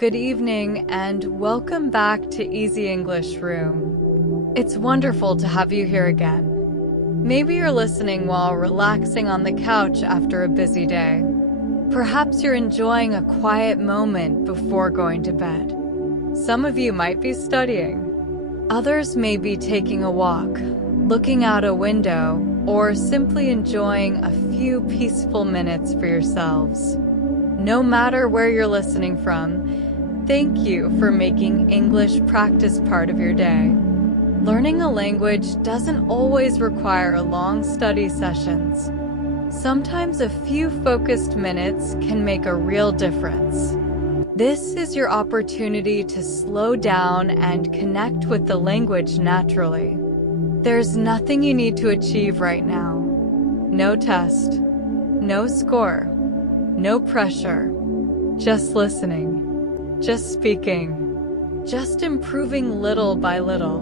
Good evening and welcome back to Easy English Room. It's wonderful to have you here again. Maybe you're listening while relaxing on the couch after a busy day. Perhaps you're enjoying a quiet moment before going to bed. Some of you might be studying. Others may be taking a walk, looking out a window, or simply enjoying a few peaceful minutes for yourselves. No matter where you're listening from, thank you for making English practice part of your day. Learning a language doesn't always require long study sessions. Sometimes a few focused minutes can make a real difference. This is your opportunity to slow down and connect with the language naturally. There's nothing you need to achieve right now. No test, no score, no pressure. Just listening, just speaking, just improving little by little.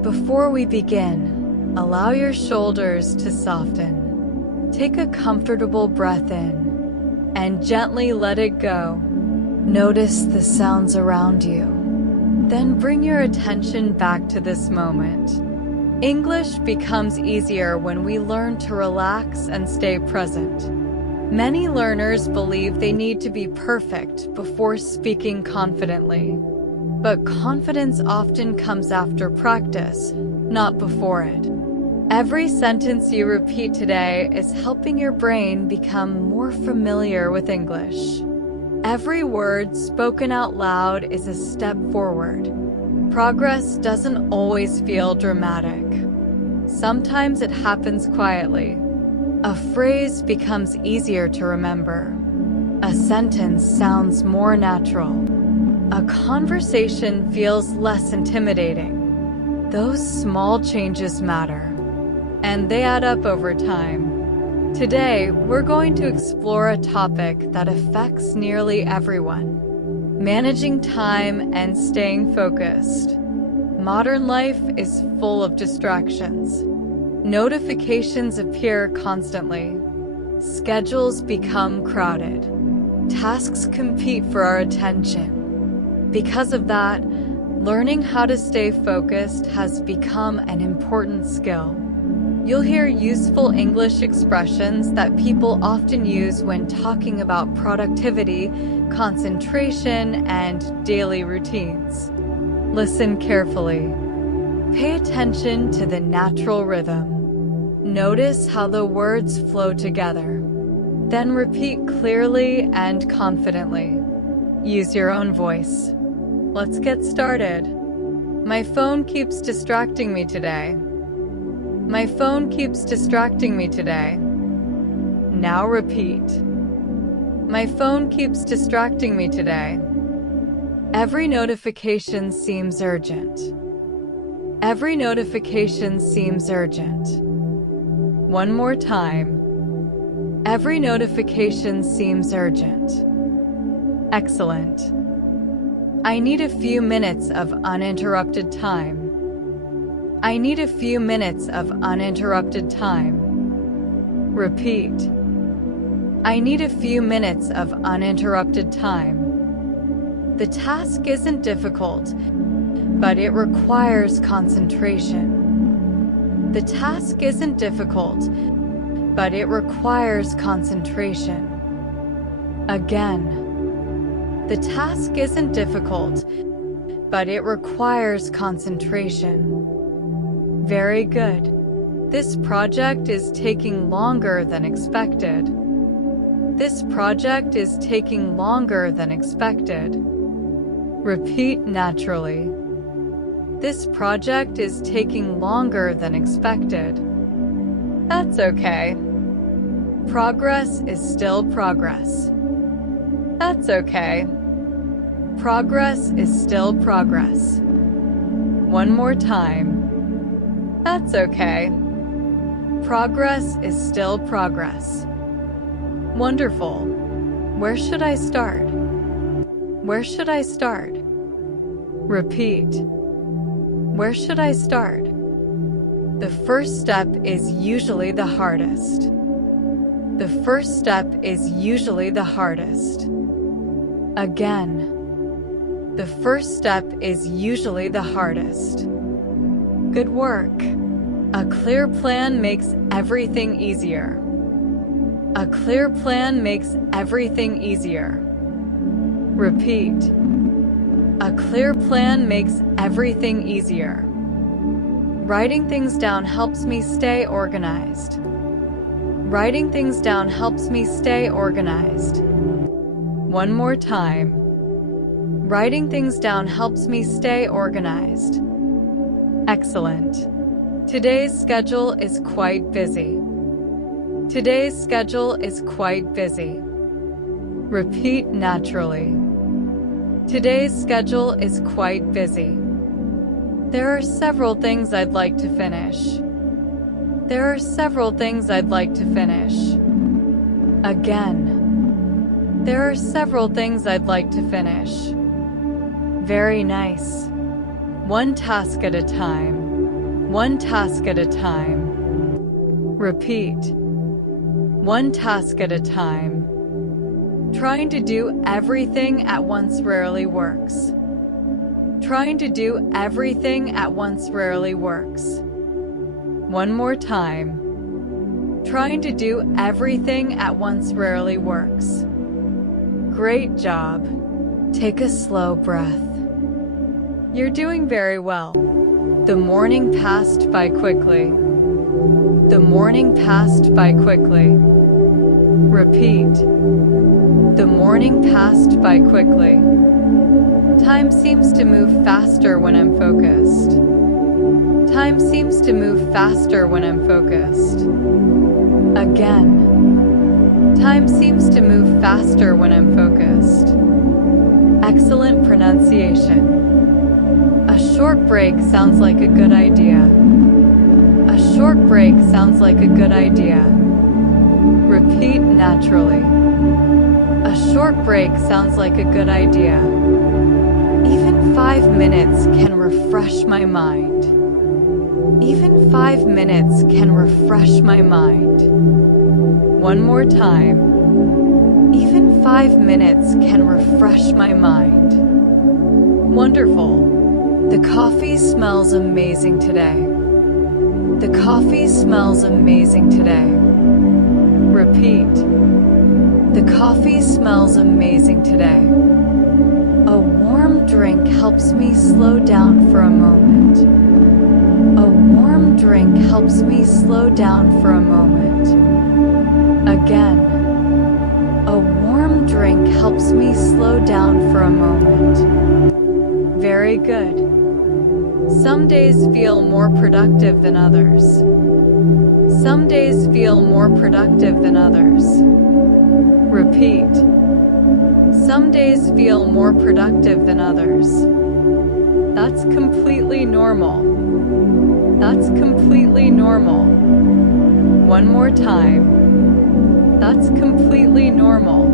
Before we begin, allow your shoulders to soften. Take a comfortable breath in and gently let it go. Notice the sounds around you. Then bring your attention back to this moment. English becomes easier when we learn to relax and stay present. Many learners believe they need to be perfect before speaking confidently. But confidence often comes after practice, not before it. Every sentence you repeat today is helping your brain become more familiar with English. Every word spoken out loud is a step forward. Progress doesn't always feel dramatic. Sometimes it happens quietly. A phrase becomes easier to remember. A sentence sounds more natural. A conversation feels less intimidating. Those small changes matter, and they add up over time. Today, we're going to explore a topic that affects nearly everyone: managing time and staying focused. Modern life is full of distractions. Notifications appear constantly. Schedules become crowded. Tasks compete for our attention. Because of that, learning how to stay focused has become an important skill. You'll hear useful English expressions that people often use when talking about productivity, concentration, and daily routines. Listen carefully. Pay attention to the natural rhythm. Notice how the words flow together. Then repeat clearly and confidently. Use your own voice. Let's get started. My phone keeps distracting me today. My phone keeps distracting me today. Now repeat. My phone keeps distracting me today. Every notification seems urgent. Every notification seems urgent. One more time. Every notification seems urgent. Excellent. I need a few minutes of uninterrupted time. I need a few minutes of uninterrupted time. Repeat. I need a few minutes of uninterrupted time. The task isn't difficult, but it requires concentration. The task isn't difficult, but it requires concentration. Again. The task isn't difficult, but it requires concentration. Very good. This project is taking longer than expected. This project is taking longer than expected. Repeat naturally. This project is taking longer than expected. That's okay. Progress is still progress. That's okay. Progress is still progress. One more time. That's okay. Progress is still progress. Wonderful. Where should I start? Where should I start? Repeat. Where should I start? The first step is usually the hardest. The first step is usually the hardest. Again. The first step is usually the hardest. Good work. A clear plan makes everything easier. A clear plan makes everything easier. Repeat. A clear plan makes everything easier. Writing things down helps me stay organized. Writing things down helps me stay organized. One more time. Writing things down helps me stay organized. Excellent. Today's schedule is quite busy. Today's schedule is quite busy. Repeat naturally. Today's schedule is quite busy. There are several things I'd like to finish. There are several things I'd like to finish. Again. There are several things I'd like to finish. Very nice. One task at a time. One task at a time. Repeat. One task at a time. Trying to do everything at once rarely works. Trying to do everything at once rarely works. One more time. Trying to do everything at once rarely works. Great job. Take a slow breath. You're doing very well. The morning passed by quickly. The morning passed by quickly. Repeat. The morning passed by quickly. Time seems to move faster when I'm focused. Time seems to move faster when I'm focused. Again. Time seems to move faster when I'm focused. Excellent pronunciation. A short break sounds like a good idea. A short break sounds like a good idea. Repeat naturally. A short break sounds like a good idea. Even 5 minutes can refresh my mind. Even 5 minutes can refresh my mind. One more time. Even 5 minutes can refresh my mind. Wonderful. The coffee smells amazing today. The coffee smells amazing today. Repeat. The coffee smells amazing today. A warm drink helps me slow down for a moment. A warm drink helps me slow down for a moment. Again. A warm drink helps me slow down for a moment. Very good. Some days feel more productive than others. Some days feel more productive than others. Repeat. Some days feel more productive than others. That's completely normal. That's completely normal. One more time. That's completely normal.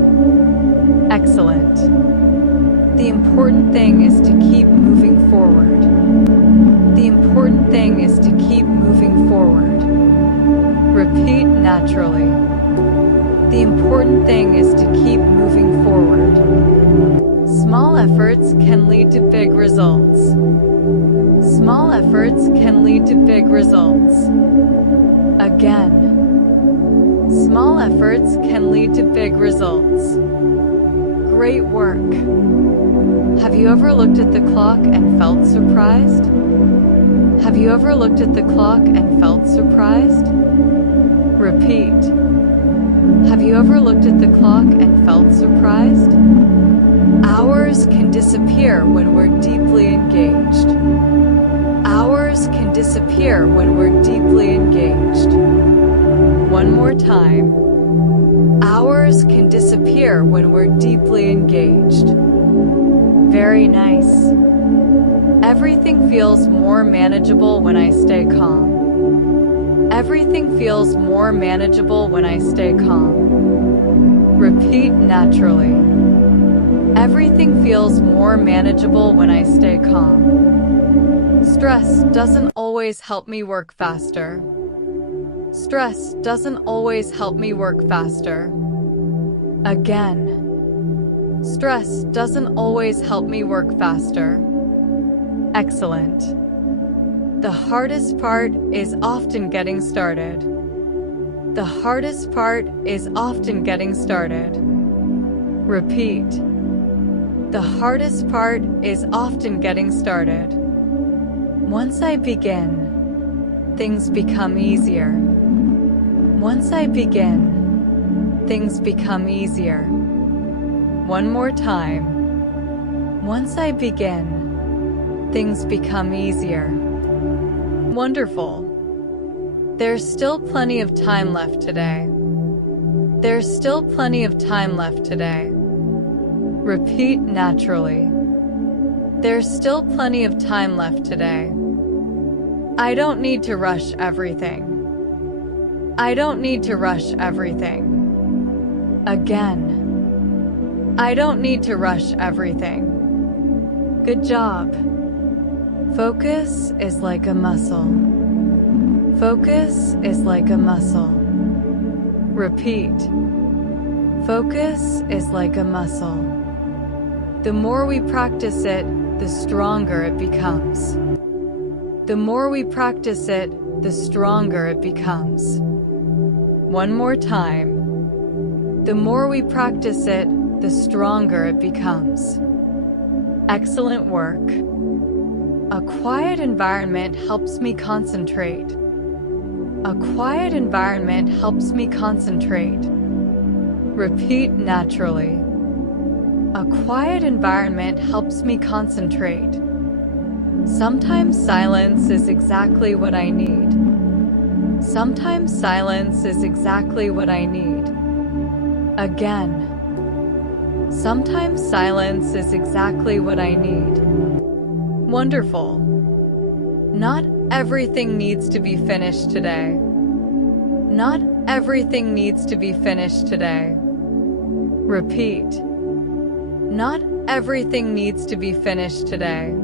Excellent. The important thing is to keep moving forward. The important thing is to keep moving forward. Repeat naturally. The important thing is to keep moving forward. Small efforts can lead to big results. Small efforts can lead to big results. Again. Small efforts can lead to big results. Great work. Have you ever looked at the clock and felt surprised? Have you ever looked at the clock and felt surprised? Repeat. Have you ever looked at the clock and felt surprised? Hours can disappear when we're deeply engaged. Hours can disappear when we're deeply engaged. One more time. Hours can disappear when we're deeply engaged. Very nice. Everything feels more manageable when I stay calm. Everything feels more manageable when I stay calm. Repeat naturally. Everything feels more manageable when I stay calm. Stress doesn't always help me work faster. Stress doesn't always help me work faster. Again. Stress doesn't always help me work faster. Excellent. The hardest part is often getting started. The hardest part is often getting started. Repeat. The hardest part is often getting started. Once I begin, things become easier. Once I begin, things become easier. One more time. Once I begin, things become easier. Wonderful. There's still plenty of time left today. There's still plenty of time left today. Repeat naturally. There's still plenty of time left today. I don't need to rush everything. I don't need to rush everything. Again. I don't need to rush everything. Good job. Focus is like a muscle. Focus is like a muscle. Repeat. Focus is like a muscle. The more we practice it, the stronger it becomes. The more we practice it, the stronger it becomes. One more time. The more we practice it, the stronger it becomes. Excellent work. A quiet environment helps me concentrate. A quiet environment helps me concentrate. Repeat naturally. A quiet environment helps me concentrate. Sometimes silence is exactly what I need. Sometimes silence is exactly what I need. Again. Sometimes silence is exactly what I need. Wonderful. Not everything needs to be finished today. Not everything needs to be finished today. Repeat. Not everything needs to be finished today.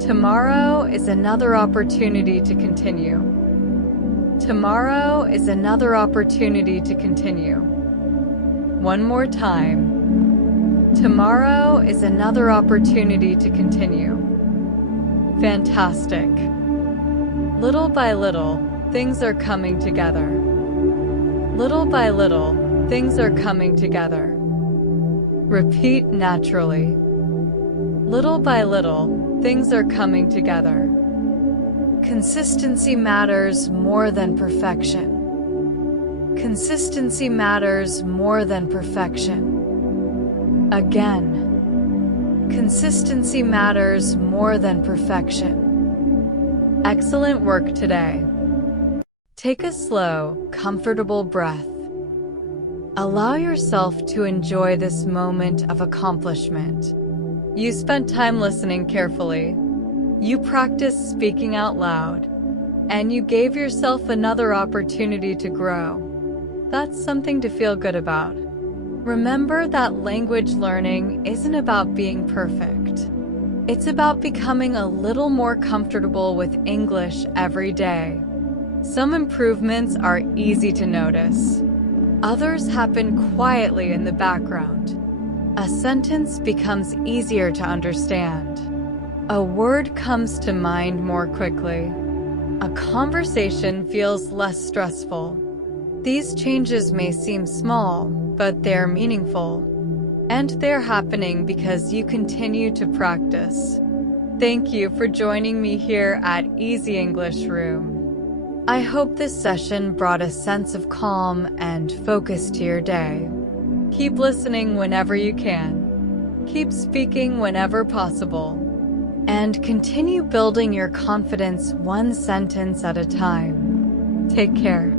Tomorrow is another opportunity to continue. Tomorrow is another opportunity to continue. One more time. Tomorrow is another opportunity to continue. Fantastic. Little by little, things are coming together. Little by little, things are coming together. Repeat naturally. Little by little, things are coming together. Consistency matters more than perfection. Consistency matters more than perfection. Again. Consistency matters more than perfection. Excellent work today. Take a slow, comfortable breath. Allow yourself to enjoy this moment of accomplishment. You spent time listening carefully. You practiced speaking out loud. And you gave yourself another opportunity to grow. That's something to feel good about. Remember that language learning isn't about being perfect. It's about becoming a little more comfortable with English every day. Some improvements are easy to notice. Others happen quietly in the background. A sentence becomes easier to understand. A word comes to mind more quickly. A conversation feels less stressful. These changes may seem small, but they're meaningful. And they're happening because you continue to practice. Thank you for joining me here at Easy English Room. I hope this session brought a sense of calm and focus to your day. Keep listening whenever you can. Keep speaking whenever possible. And continue building your confidence one sentence at a time. Take care.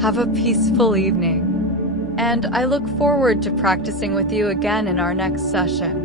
Have a peaceful evening. And I look forward to practicing with you again in our next session.